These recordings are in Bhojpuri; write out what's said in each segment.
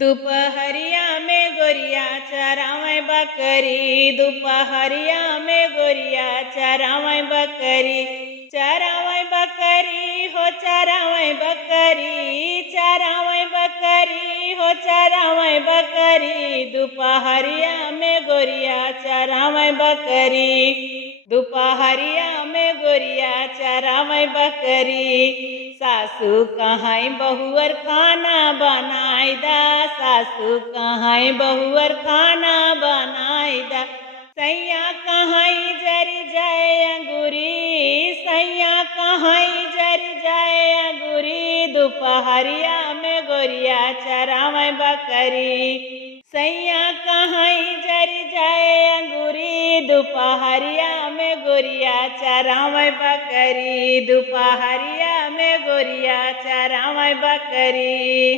दुपहरिया में गोरिया चरावै बकरी, दुपहरिया में गोरिया चरावै बकरी, चरावै बकरी हो चरावै बकरी, चरावै बकरी हो चरावै बकरी, दुपहरिया में गोरिया चरावै बकरी, दुपहरिया में गोरिया चरावै बकरी। सासू कहाँ बहुअर खाना बनाई दा, सासू कहाँ बहुअर खाना बनाई दा, सैया कहाँ जर जाए अंगूरी, सैया कहाँ जर जाए अंगूरी, दुपहरिया में गोरिया चरावै बकरी, सैया कहाँ जर जाए अंगूरी, दुपहरिया में गोरिया चरावै बकरी, दुपहरिया में गोरिया चरावै बकरी।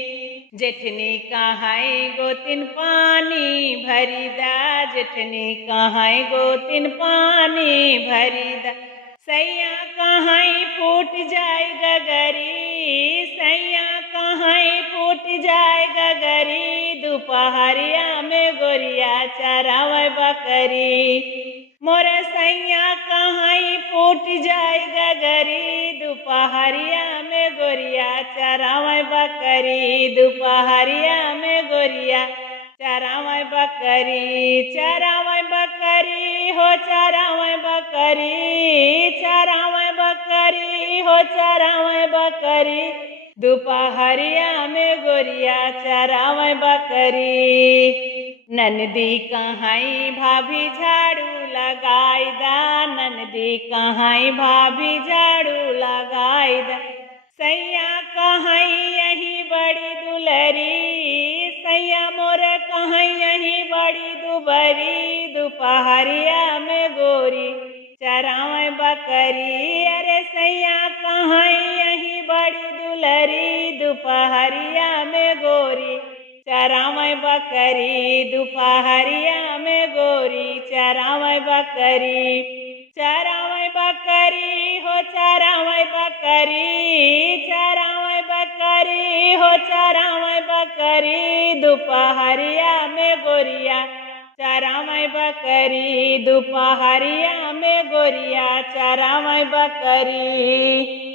जेठनी कहाँ गोतिन पानी भरी दा, जेठनी कहाँ गोतिन पानी भरी दा, सैया कहाँ फूट जाए गगरी, सैया कहाँ फूट जाए गगरी, दुपहरिया में गोरिया चरावै बकरी, मोर सैया कहाँ फूट जाए गगरी, दुपहरिया में गोरिया चरावै बकरी, दुपहरिया में गोरिया चरावै बकरी, चरावै बकरी हो चरावै बकरी, चरावै बकरी हो चरावै बकरी, दुपहरिया में गोरिया चरावै बकरी। ननदी कहाँ भाभी झाड़ू लगाई दा, ननदी कहाँ भाभी झाड़ू लगाई दा, सैया कहाँ यही बड़ी दुलरी, सैया मोर कहाँ यही बड़ी दुबरी, दुपहरिया में गोरी चरावै बकरी, अरे सैया कहाँ यही बड़ी दुलरी, दुपहरिया में गोरी चरावै बकरी, दुपहरिया में गोरी चरावै बकरी, चरावै बकरी हो चरावै बकरी, चरावै बकरी हो चरावै बकरी, दुपहरिया में गोरिया चरावै बकरी, दुपहरिया में गोरिया चरावै बकरी।